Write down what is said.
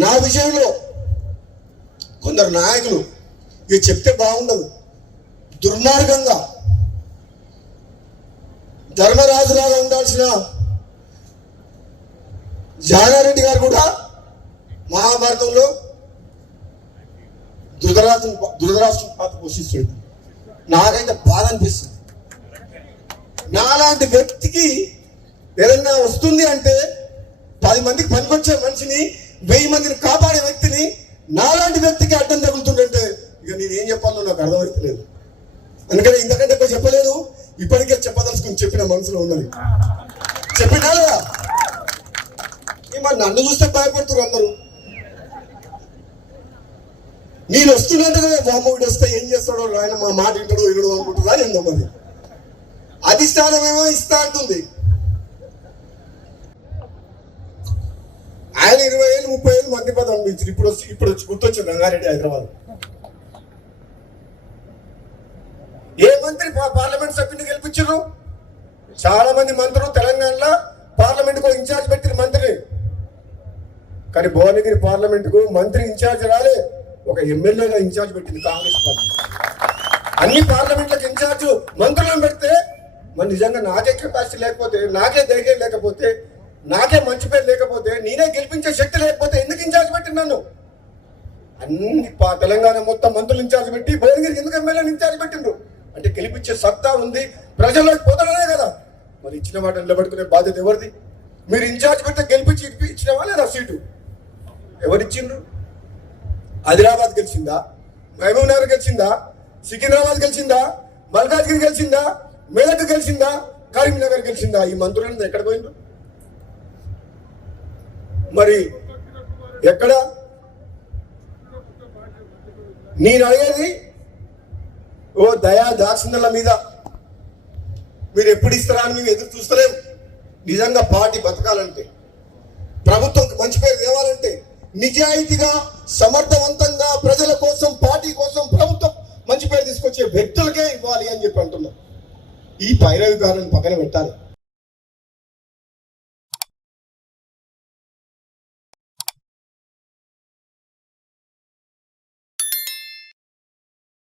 నా విషయంలో కొందరు నాయకులు ఇది చెప్తే బాగుండదు, దుర్మార్గంగా ధర్మరాజులాగా ఉండాల్సిన జానారెడ్డి గారు కూడా మహాభారతంలో ధృతరాష్ట్రం పాత్ర పోషిస్తుంది. నాకైతే బాధ అనిపిస్తుంది. నాలాంటి వ్యక్తికి ఏదన్నా వస్తుంది అంటే 10 మందికి పనికొచ్చే మనిషిని 1000 మందిని కాపాడే వ్యక్తిని నాలాంటి వ్యక్తికి అడ్డం తగులుతుందంటే ఇక నేనేం చెప్పాలో నాకు అర్థమవుతలేదు. అందుకని ఇంతకంటే ఎక్కువ చెప్పలేదు. ఇప్పటికే చెప్పదలుచుకుని చెప్పిన మనసులో ఉన్నది చెప్పినా లేదా? మరి నన్ను చూస్తే భయపడుతున్నారు అందరూ. నేను వస్తున్నట్టుగా బామ్మవుడు వస్తే ఏం చేస్తాడో ఆయన మా మాట వింటాడో వినడో అనుకుంటుందా ఏందో. మరి అధిష్టానమేమో ఇస్తా అంటుంది. ఆయన 20,000 30,000 మంత్రి పదవి అనిపించారు. ఇప్పుడు వచ్చి గుర్తొచ్చింది రంగారెడ్డి హైదరాబాద్. ఏ మంత్రి పార్లమెంట్ సభ్యుని గెలిపించారు? చాలా మంది మంత్రులు తెలంగాణలో పార్లమెంట్ కు ఇన్ఛార్జ్ పెట్టిన మంత్రిని. కానీ భువనగిరి పార్లమెంట్ కు మంత్రి ఇన్ఛార్జ్ రాలే, ఒక ఎమ్మెల్యేగా ఇన్ఛార్జ్ పెట్టింది కాంగ్రెస్ పార్టీ. అన్ని పార్లమెంట్లకు ఇన్ఛార్జ్ మంత్రులను పెడితే మరి నిజంగా నాకే కెపాసిటీ లేకపోతే, నాకే ధైర్యం లేకపోతే, నాకే మంచి పేరు లేకపోతే, నేనే గెలిపించే శక్తి లేకపోతే ఎందుకు ఇన్ఛార్జ్ పెట్టింది నన్ను? అన్ని తెలంగాణ మొత్తం మంత్రులు ఇన్ఛార్జ్ పెట్టి భువనగిరికి ఎందుకు ఎమ్మెల్యేని ఇన్ఛార్జ్ పెట్టిండ్రు? అంటే గెలిపించే సత్తా ఉంది, ప్రజల్లోకి పోతాడనే కదా. మరి ఇచ్చిన మాట నిలబెట్టుకునే బాధ్యత ఎవరిది? మీరు ఇన్ఛార్జ్ పెడితే గెలిపించి ఇచ్చినవా లేదా సీటు? ఎవరిచ్చిండ్రు? ఆదిలాబాద్ గెలిచిందా? మహబూబ్ నగర్ గెలిచిందా? సికింద్రాబాద్ గెలిచిందా? మల్కాజ్గిరి గెలిచిందా? మేదక్ గెలిచిందా? కరీంనగర్ గెలిచిందా? ఈ మంత్రులను ఎక్కడ పోయిండ్రు? మరి ఎక్కడ? నేను అడిగేది ఓ దయా దాక్షిణ్యాల మీద మీరు ఎప్పుడు ఇస్తారా అని మేము ఎదురు చూస్తలేము. నిజంగా పార్టీ బతకాలంటే, ప్రభుత్వం మంచి పేరు తేవాలంటే, నిజాయితీగా సమర్థవంతంగా ప్రజల కోసం, పార్టీ కోసం, ప్రభుత్వం మంచి పేరు తీసుకొచ్చే వ్యక్తులకే ఇవ్వాలి అని చెప్పి అంటున్నాం. ఈ పైరవికారాన్ని పక్కన పెట్టాలి.